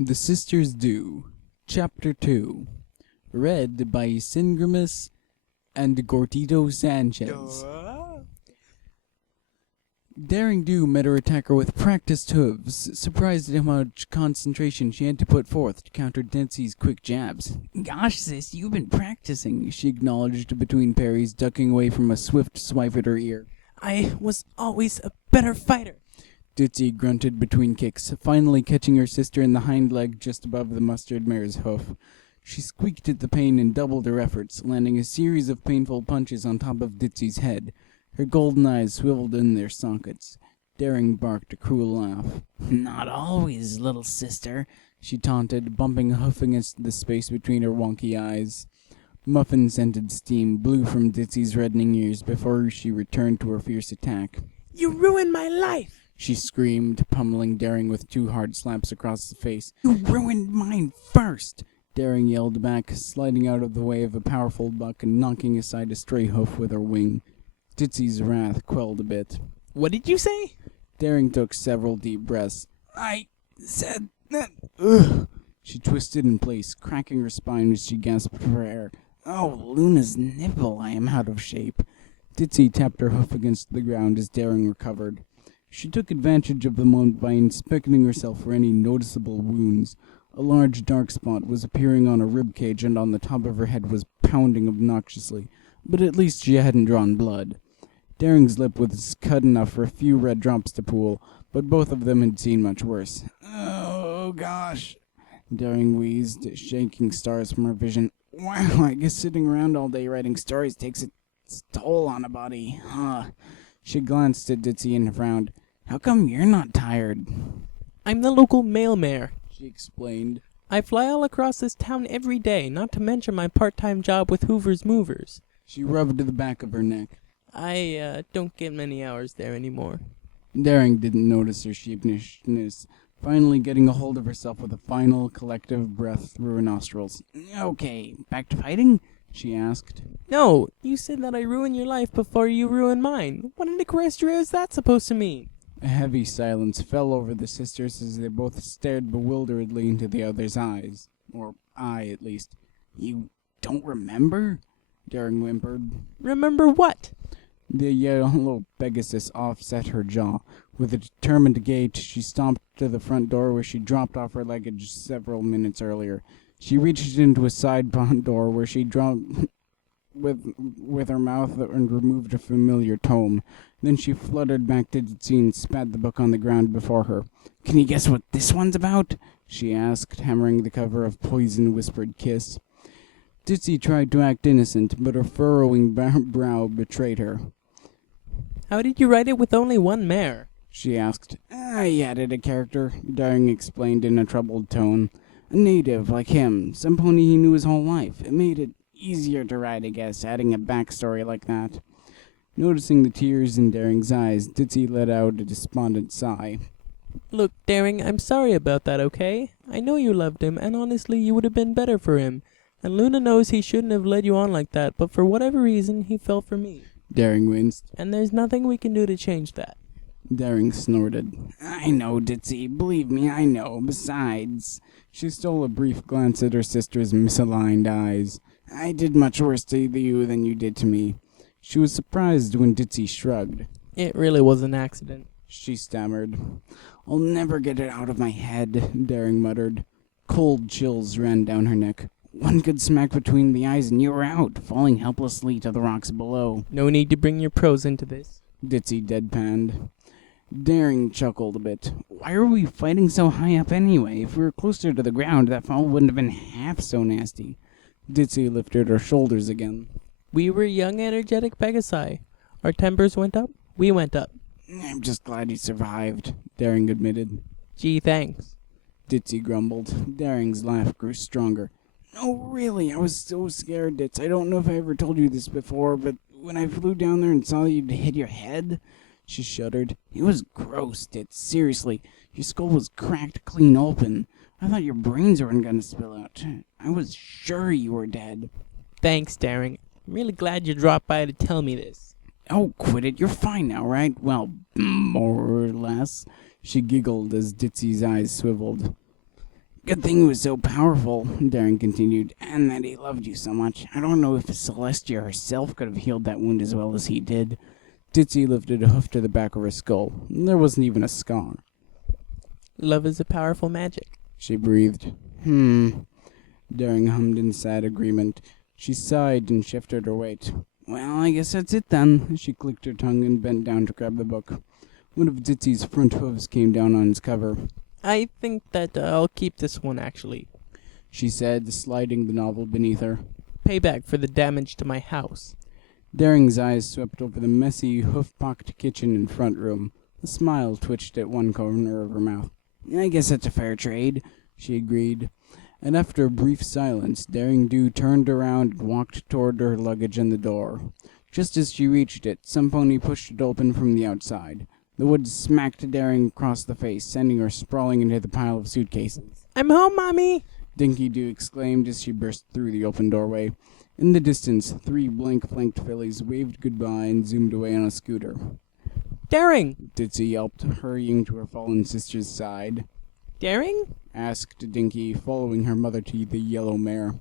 The Sisters Do, Chapter 2, read by Ysengrimmus and Gortito Sanchez. Daring Do met her attacker with practiced hooves, surprised at how much concentration she had to put forth to counter Dentsy's quick jabs. "Gosh, sis, you've been practicing," she acknowledged between parries, ducking away from a swift swipe at her ear. "I was always a better fighter." Ditsy grunted between kicks, finally catching her sister in the hind leg just above the mustard mare's hoof. She squeaked at the pain and doubled her efforts, landing a series of painful punches on top of Ditsy's head. Her golden eyes swiveled in their sockets. Daring barked a cruel laugh. "Not always, little sister," she taunted, bumping a hoof against the space between her wonky eyes. Muffin-scented steam blew from Ditsy's reddening ears before she returned to her fierce attack. "You ruined my life!" she screamed, pummeling Daring with 2 hard slaps across the face. "You ruined mine first!" Daring yelled back, sliding out of the way of a powerful buck and knocking aside a stray hoof with her wing. Ditsy's wrath quelled a bit. "What did you say?" Daring took several deep breaths. "I said that." Ugh. She twisted in place, cracking her spine as she gasped for air. "Oh, Luna's nipple, I am out of shape." Ditsy tapped her hoof against the ground as Daring recovered. She took advantage of the moment by inspecting herself for any noticeable wounds. A large dark spot was appearing on her rib cage, and on the top of her head was pounding obnoxiously, but at least she hadn't drawn blood. Daring's lip was cut enough for a few red drops to pool, but both of them had seen much worse. "Oh, gosh," Daring wheezed, shaking stars from her vision. "Wow, I guess sitting around all day writing stories takes its toll on a body, huh?" She glanced at Ditsy and frowned. "How come you're not tired?" "I'm the local mail mare," she explained. "I fly all across this town every day, not to mention my part-time job with Hoover's Movers." She rubbed the back of her neck. I don't get many hours there anymore." Daring didn't notice her sheepishness, finally getting a hold of herself with a final collective breath through her nostrils. "Okay, back to fighting?" she asked. "No, you said that I ruined your life before you ruined mine. What in the equestria is that supposed to mean?" A heavy silence fell over the sisters as they both stared bewilderedly into the other's eyes. Or eye, at least. "You don't remember?" Daring whimpered. "Remember what?" The yellow Pegasus offset her jaw. With a determined gait, she stomped to the front door where she dropped off her luggage several minutes earlier. She reached into a side door where she dropped with her mouth and removed a familiar tome. Then she fluttered back to Ditsy and spat the book on the ground before her. "Can you guess what this one's about?" she asked, hammering the cover of Poison Whispered Kiss. Ditsy tried to act innocent, but her furrowing brow betrayed her. "How did you write it with only one mare?" she asked. "I added a character," Daring explained in a troubled tone. "A native, like him, some pony he knew his whole life. It made it easier to write, I guess, adding a backstory like that." Noticing the tears in Daring's eyes, Ditsy let out a despondent sigh. "Look, Daring, I'm sorry about that, okay? I know you loved him, and honestly, you would have been better for him. And Luna knows he shouldn't have led you on like that, but for whatever reason, he fell for me. Daring winced. And there's nothing we can do to change that." Daring snorted. "I know, Ditsy. Believe me, I know. Besides..." She stole a brief glance at her sister's misaligned eyes. "I did much worse to you than you did to me." She was surprised when Ditsy shrugged. "It really was an accident," she stammered. "I'll never get it out of my head," Daring muttered. Cold chills ran down her neck. One good smack between the eyes and you were out, falling helplessly to the rocks below. "No need to bring your prose into this," Ditsy deadpanned. Daring chuckled a bit. "Why are we fighting so high up anyway? If we were closer to the ground, that fall wouldn't have been half so nasty." Ditsy lifted her shoulders again. "We were young, energetic Pegasi. Our tempers went up, we went up." "I'm just glad you survived," Daring admitted. "Gee, thanks." Ditsy grumbled. Daring's laugh grew stronger. "No, really, I was so scared, Dits. I don't know if I ever told you this before, but when I flew down there and saw you'd hit your head..." She shuddered. "It was gross, Dits. Seriously, your skull was cracked clean open. I thought your brains weren't going to spill out. I was sure you were dead." "Thanks, Daring. I'm really glad you dropped by to tell me this." "Oh, quit it. You're fine now, right? Well, more or less." She giggled as Ditsy's eyes swiveled. Good thing he was so powerful, Daring continued, and that he loved you so much. I don't know if Celestia herself could have healed that wound as well as he did. Ditsy lifted a hoof to the back of her skull. There wasn't even a scar. Love is a powerful magic. She breathed. Daring hummed in sad agreement. She sighed and shifted her weight. Well, I guess that's it then. She clicked her tongue and bent down to grab the book. One of Ditsy's front hooves came down on its cover. I think that I'll keep this one, actually. She said, sliding the novel beneath her. Payback for the damage to my house. Daring's eyes swept over the messy, hoof-pocked kitchen and front room. A smile twitched at one corner of her mouth. I guess that's a fair trade, she agreed. And after a brief silence, Daring Do turned around and walked toward her luggage and the door. Just as she reached it, some pony pushed it open from the outside. The wood smacked Daring across the face, sending her sprawling into the pile of suitcases. I'm home, Mommy! Dinky Doo exclaimed as she burst through the open doorway. In the distance, 3 blank-flanked fillies waved goodbye and zoomed away on a scooter. Daring! Ditsy yelped, hurrying to her fallen sister's side. Daring? Asked Dinky, following her mother to the yellow mare.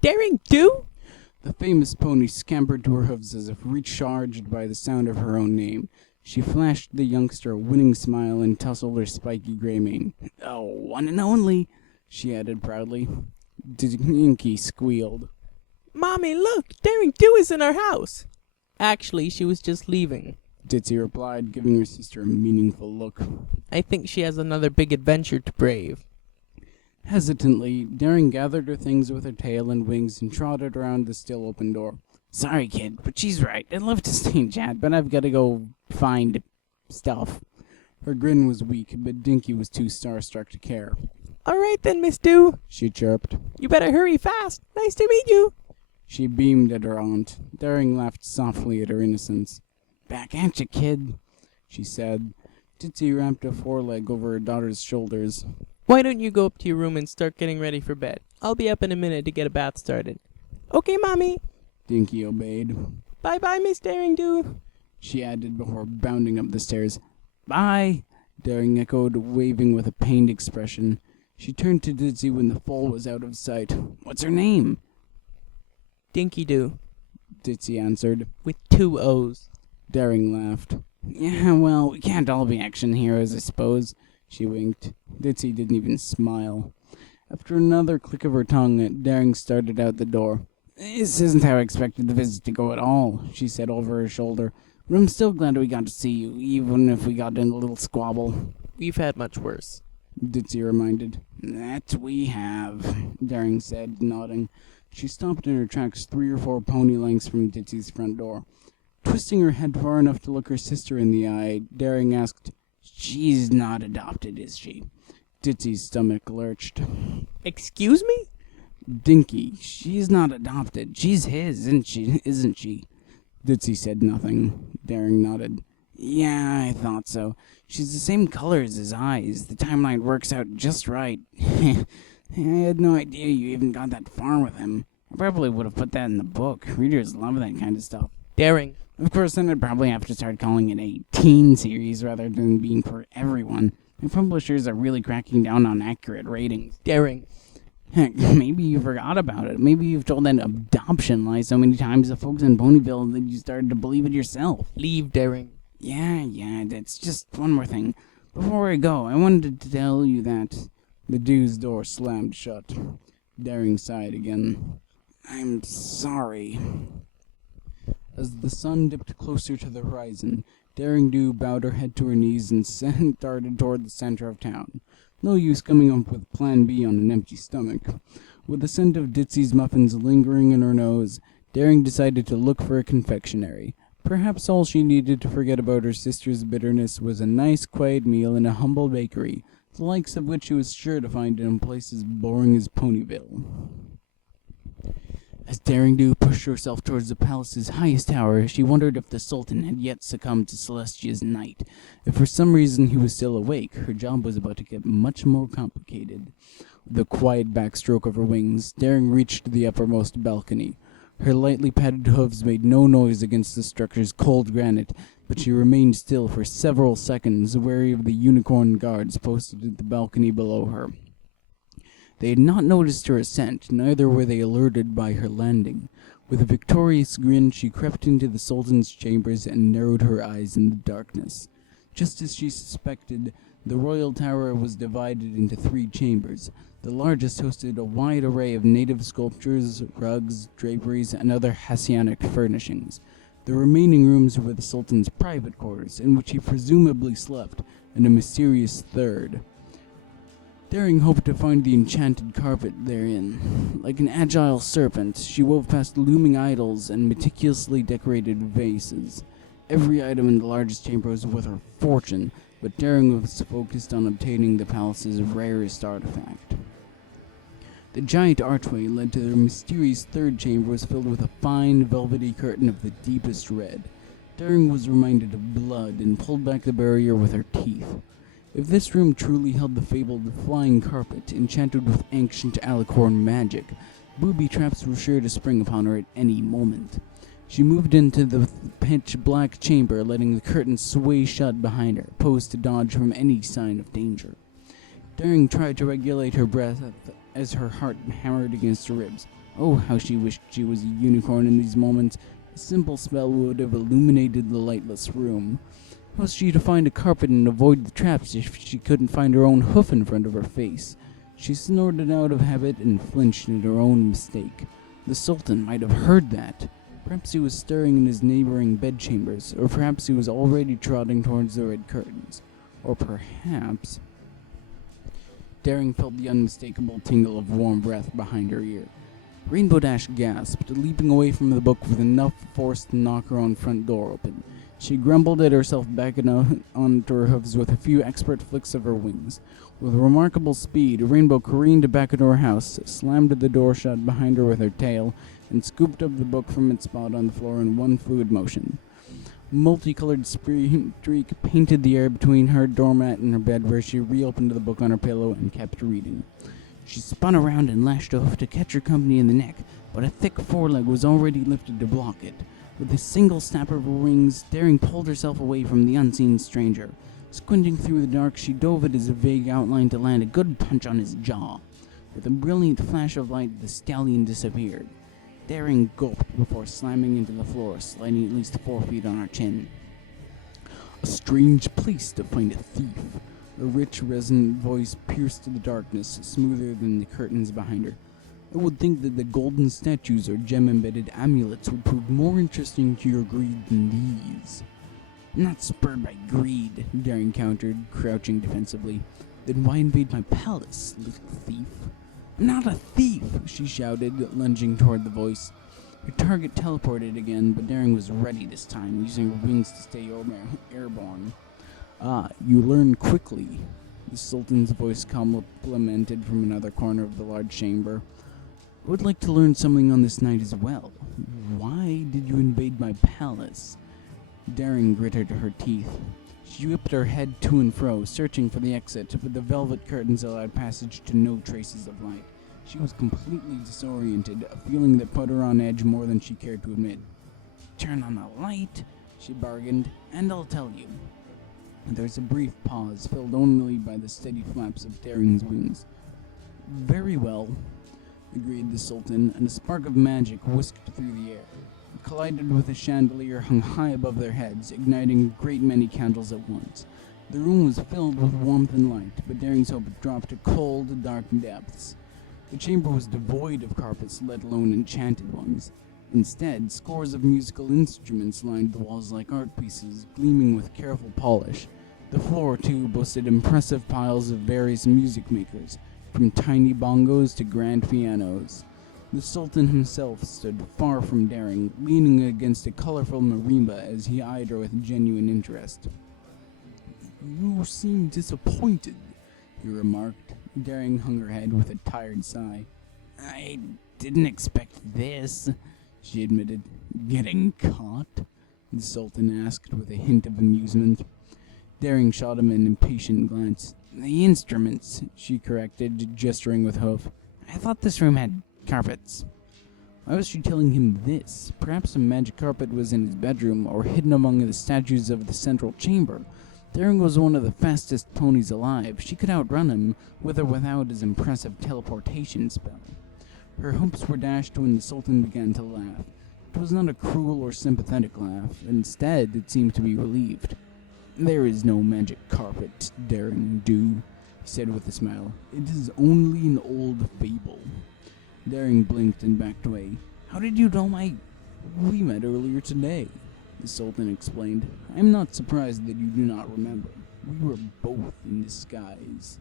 Daring Do? The famous pony scampered to her hooves as if recharged by the sound of her own name. She flashed the youngster a winning smile and tousled her spiky gray mane. Oh, one and only, she added proudly. Dinky squealed. Mommy, look! Daring Do is in our house! Actually, she was just leaving. Ditsy replied, giving her sister a meaningful look. I think she has another big adventure to brave. Hesitantly, Daring gathered her things with her tail and wings and trotted around the still open door. Sorry, kid, but she's right. I'd love to stay and chat, but I've got to go find stuff. Her grin was weak, but Dinky was too starstruck to care. All right then, Miss Do. She chirped. You better hurry fast. Nice to meet you. She beamed at her aunt. Daring laughed softly at her innocence. Back at you, kid, she said. Ditsy wrapped a foreleg over her daughter's shoulders. Why don't you go up to your room and start getting ready for bed? I'll be up in a minute to get a bath started. Okay, Mommy. Dinky obeyed. Bye-bye, Miss Daring Do, she added before bounding up the stairs. Bye, Daring echoed, waving with a pained expression. She turned to Ditsy when the foal was out of sight. What's her name? Dinky Do, Ditsy answered. with 2 O's. Daring laughed. Yeah, well, we can't all be action heroes, I suppose. She winked. Ditsy didn't even smile. After another click of her tongue, Daring started out the door. This isn't how I expected the visit to go at all, she said over her shoulder. But I'm still glad we got to see you, even if we got in a little squabble. We've had much worse, Ditsy reminded. That we have, Daring said, nodding. She stopped in her tracks 3 or 4 pony lengths from Ditsy's front door. Twisting her head far enough to look her sister in the eye, Daring asked, She's not adopted, is she? Ditsy's stomach lurched. Excuse me? Dinky, she's not adopted. She's his, isn't she? Ditsy said nothing. Daring nodded. Yeah, I thought so. She's the same color as his eyes. The timeline works out just right. I had no idea you even got that far with him. I probably would have put that in the book. Readers love that kind of stuff. Daring. Of course, then I'd probably have to start calling it a teen series rather than being for everyone. The publishers are really cracking down on accurate ratings. Daring. Heck, maybe you forgot about it. Maybe you've told that adoption lie so many times to folks in Ponyville that you started to believe it yourself. Leave, Daring. Yeah, that's just one more thing. Before I go, I wanted to tell you that the Dew's door slammed shut. Daring sighed again. I'm sorry. As the sun dipped closer to the horizon, Daring Do bowed her head to her knees and darted toward the center of town. No use coming up with Plan B on an empty stomach. With the scent of Ditsy's muffins lingering in her nose, Daring decided to look for a confectionery. Perhaps all she needed to forget about her sister's bitterness was a nice, quiet meal in a humble bakery, the likes of which she was sure to find in a place as boring as Ponyville. As Daring Do pushed herself towards the palace's highest tower, she wondered if the Sultan had yet succumbed to Celestia's night. If for some reason he was still awake, her job was about to get much more complicated. With a quiet backstroke of her wings, Daring reached the uppermost balcony. Her lightly padded hooves made no noise against the structure's cold granite, but she remained still for several seconds, wary of the unicorn guards posted at the balcony below her. They had not noticed her ascent, neither were they alerted by her landing. With a victorious grin, she crept into the Sultan's chambers and narrowed her eyes in the darkness. Just as she suspected, the royal tower was divided into 3 chambers. The largest hosted a wide array of native sculptures, rugs, draperies, and other Hasianic furnishings. The remaining rooms were the Sultan's private quarters, in which he presumably slept, and a mysterious third. Daring hoped to find the enchanted carpet therein. Like an agile serpent, she wove past looming idols and meticulously decorated vases. Every item in the largest chamber was worth a fortune, but Daring was focused on obtaining the palace's rarest artifact. The giant archway led to their mysterious third chamber was filled with a fine, velvety curtain of the deepest red. Daring was reminded of blood and pulled back the barrier with her teeth. If this room truly held the fabled flying carpet, enchanted with ancient alicorn magic, booby traps were sure to spring upon her at any moment. She moved into the pitch-black chamber, letting the curtain sway shut behind her, posed to dodge from any sign of danger. Daring tried to regulate her breath as her heart hammered against her ribs. Oh, how she wished she was a unicorn in these moments. A simple spell would have illuminated the lightless room. How was she to find a carpet and avoid the traps if she couldn't find her own hoof in front of her face? She snorted out of habit and flinched at her own mistake. The Sultan might have heard that. Perhaps he was stirring in his neighboring bedchambers, or perhaps he was already trotting towards the red curtains. Or perhaps... Daring felt the unmistakable tingle of warm breath behind her ear. Rainbow Dash gasped, leaping away from the book with enough force to knock her own front door open. She grumbled at herself back onto her hooves with a few expert flicks of her wings. With remarkable speed, Rainbow careened back into her house, slammed the door shut behind her with her tail, and scooped up the book from its spot on the floor in one fluid motion. Multicolored streak painted the air between her doormat and her bed, where she reopened the book on her pillow and kept reading. She spun around and lashed a hoof to catch her company in the neck, but a thick foreleg was already lifted to block it. With a single snap of her wings, Daring pulled herself away from the unseen stranger. Squinting through the dark, she dove at his vague outline to land a good punch on his jaw. With a brilliant flash of light, the stallion disappeared. Daring gulped before slamming into the floor, sliding at least 4 feet on her chin. A strange place to find a thief. A rich, resonant voice pierced the darkness, smoother than the curtains behind her. I would think that the golden statues or gem-embedded amulets would prove more interesting to your greed than these. Not spurred by greed, Daring countered, crouching defensively. Then why invade my palace, little thief? I'm not a thief, she shouted, lunging toward the voice. Her target teleported again, but Daring was ready this time, using her wings to stay airborne. Ah, you learn quickly, the Sultan's voice complimented from another corner of the large chamber. I would like to learn something on this night as well. Why did you invade my palace? Daring gritted her teeth. She whipped her head to and fro, searching for the exit, but the velvet curtains allowed passage to no traces of light. She was completely disoriented, a feeling that put her on edge more than she cared to admit. Turn on the light, she bargained, and I'll tell you. There was a brief pause, filled only by the steady flaps of Daring's wings. Very well, agreed the Sultan, and a spark of magic whisked through the air. It collided with a chandelier hung high above their heads, igniting a great many candles at once. The room was filled with warmth and light, but Daring's hope dropped to cold, dark depths. The chamber was devoid of carpets, let alone enchanted ones. Instead, scores of musical instruments lined the walls like art pieces, gleaming with careful polish. The floor, too, boasted impressive piles of various music makers, from tiny bongos to grand pianos. The Sultan himself stood far from Daring, leaning against a colorful marimba as he eyed her with genuine interest. You seem disappointed, he remarked. Daring hung her head with a tired sigh. I didn't expect this, she admitted. Getting caught? The Sultan asked with a hint of amusement. Daring shot him an impatient glance. The instruments, she corrected, gesturing with hoof. I thought this room had carpets. Why was she telling him this? Perhaps a magic carpet was in his bedroom, or hidden among the statues of the central chamber. Daring was one of the fastest ponies alive. She could outrun him, with or without his impressive teleportation spell. Her hopes were dashed when the Sultan began to laugh. It was not a cruel or sympathetic laugh. Instead, it seemed to be relieved. "There is no magic carpet, Daring Do," he said with a smile. "It is only an old fable." Daring blinked and backed away. "How did you know We met earlier today," the Sultan explained. "I am not surprised that you do not remember. We were both in disguise."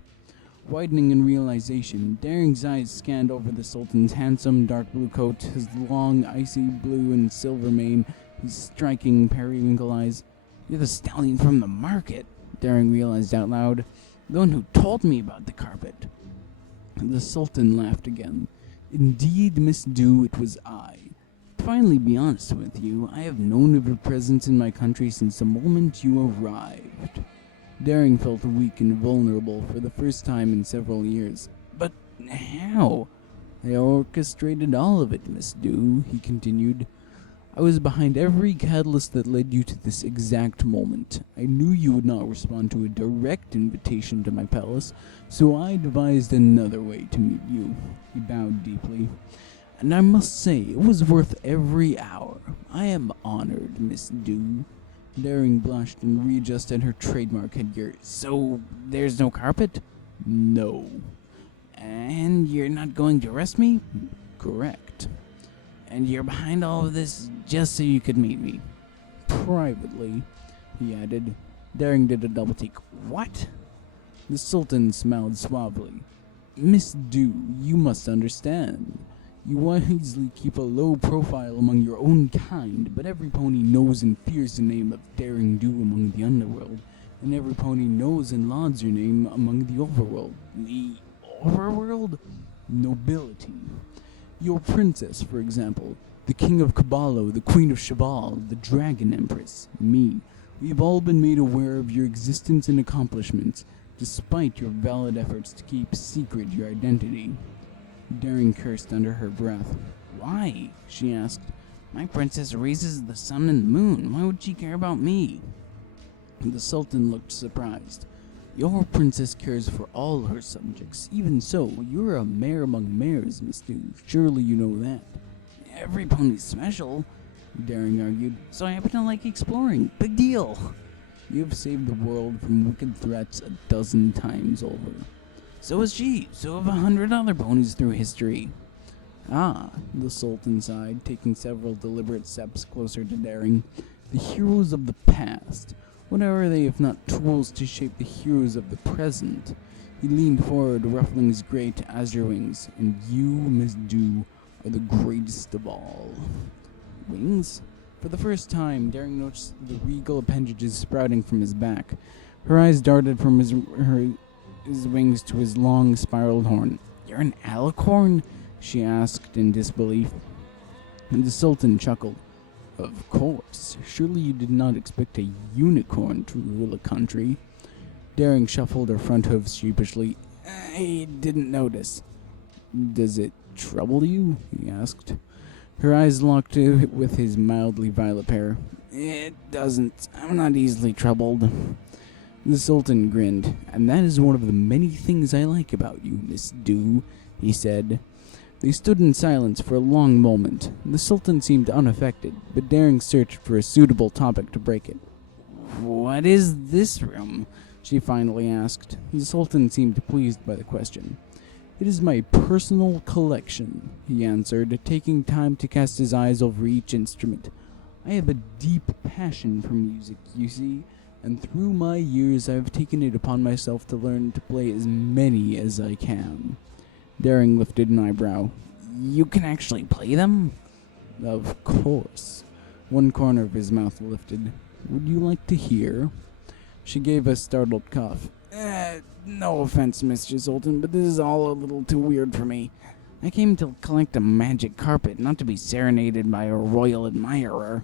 Widening in realization, Daring's eyes scanned over the Sultan's handsome dark blue coat, his long icy blue and silver mane, his striking periwinkle eyes. "You're the stallion from the market," Daring realized out loud. "The one who told me about the carpet." The Sultan laughed again. "Indeed, Miss Dew, it was I. To finally be honest with you, I have known of your presence in my country since the moment you arrived." Daring felt weak and vulnerable for the first time in several years. "But how?" "I orchestrated all of it, Miss Dew," he continued. "I was behind every catalyst that led you to this exact moment. I knew you would not respond to a direct invitation to my palace, so I devised another way to meet you." He bowed deeply. "And I must say, it was worth every hour. I am honored, Miss Dew." Daring blushed and readjusted her trademark headgear. "So, there's no carpet?" "No." "And you're not going to arrest me?" "Correct." "And you're behind all of this just so you could meet me?" "Privately," he added. Daring did a double take. "What?" The Sultan smiled suavely. "Miss Dew, you must understand. You wisely keep a low profile among your own kind, but every pony knows and fears the name of Daring Do among the underworld, and every pony knows and lauds your name among the overworld." "The overworld?" "Nobility. Your princess, for example, the king of Caballo, the queen of Cheval, the dragon empress, me. We have all been made aware of your existence and accomplishments, despite your valid efforts to keep secret your identity." Daring cursed under her breath. "Why?" she asked. "My princess raises the sun and the moon. Why would she care about me?" The Sultan looked surprised. "Your princess cares for all her subjects. Even so, you're a mare among mares, Miss Dew. Surely you know that." "Every pony's special," Daring argued, "so I happen to like exploring. Big deal." "You have saved the world from wicked threats 12 times over." "So has she. So have 100 other ponies through history." "Ah," the Sultan sighed, taking several deliberate steps closer to Daring. "The heroes of the past. What are they if not tools to shape the heroes of the present?" He leaned forward, ruffling his great azure wings. "And you, Miss Dew, are the greatest of all." Wings? For the first time, Daring noticed the regal appendages sprouting from his back. Her eyes darted from his wings to his long, spiraled horn. "You're an alicorn?" she asked in disbelief. And the Sultan chuckled. "Of course. Surely you did not expect a unicorn to rule a country." Daring shuffled her front hooves sheepishly. "I didn't notice." "Does it trouble you?" he asked. Her eyes locked with his mildly violet hair. "It doesn't. I'm not easily troubled." The Sultan grinned. "And that is one of the many things I like about you, Miss Dew," he said. They stood in silence for a long moment. The Sultan seemed unaffected, but Daring searched for a suitable topic to break it. "What is this room?" she finally asked. The Sultan seemed pleased by the question. "It is my personal collection," he answered, taking time to cast his eyes over each instrument. "I have a deep passion for music, you see, and through my years I have taken it upon myself to learn to play as many as I can." Daring lifted an eyebrow. "You can actually play them?" "Of course." One corner of his mouth lifted. "Would you like to hear?" She gave a startled cough. No offense, Mr. Sultan, but this is all a little too weird for me. I came to collect a magic carpet, not to be serenaded by a royal admirer."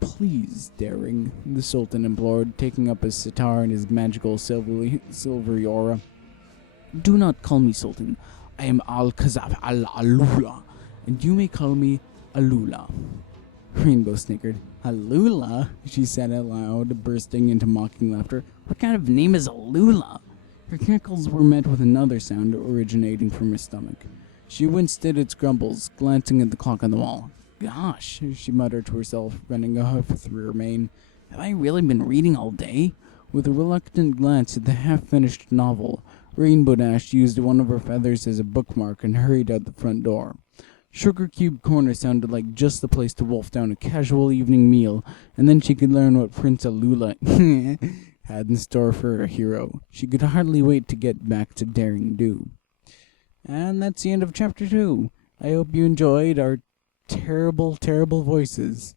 "Please, Daring," the Sultan implored, taking up his sitar and his magical silvery aura. "Do not call me Sultan. I am Al-Kazaf Al-Alula, and you may call me Alula." Rainbow snickered. Alula? She said out loud, bursting into mocking laughter. What kind of name is Alula? Her cackles were met with another sound originating from her stomach. She winced at its grumbles, glancing at the clock on the wall. Gosh, she muttered to herself, running a hoof through her mane. Have I really been reading all day? With a reluctant glance at the half-finished novel, Rainbow Dash used one of her feathers as a bookmark and hurried out the front door. Sugar Cube Corner sounded like just the place to wolf down a casual evening meal, and then she could learn what Prince Alula had in store for her hero. She could hardly wait to get back to Daring Do. And that's the end of Chapter 2. I hope you enjoyed our terrible, terrible voices.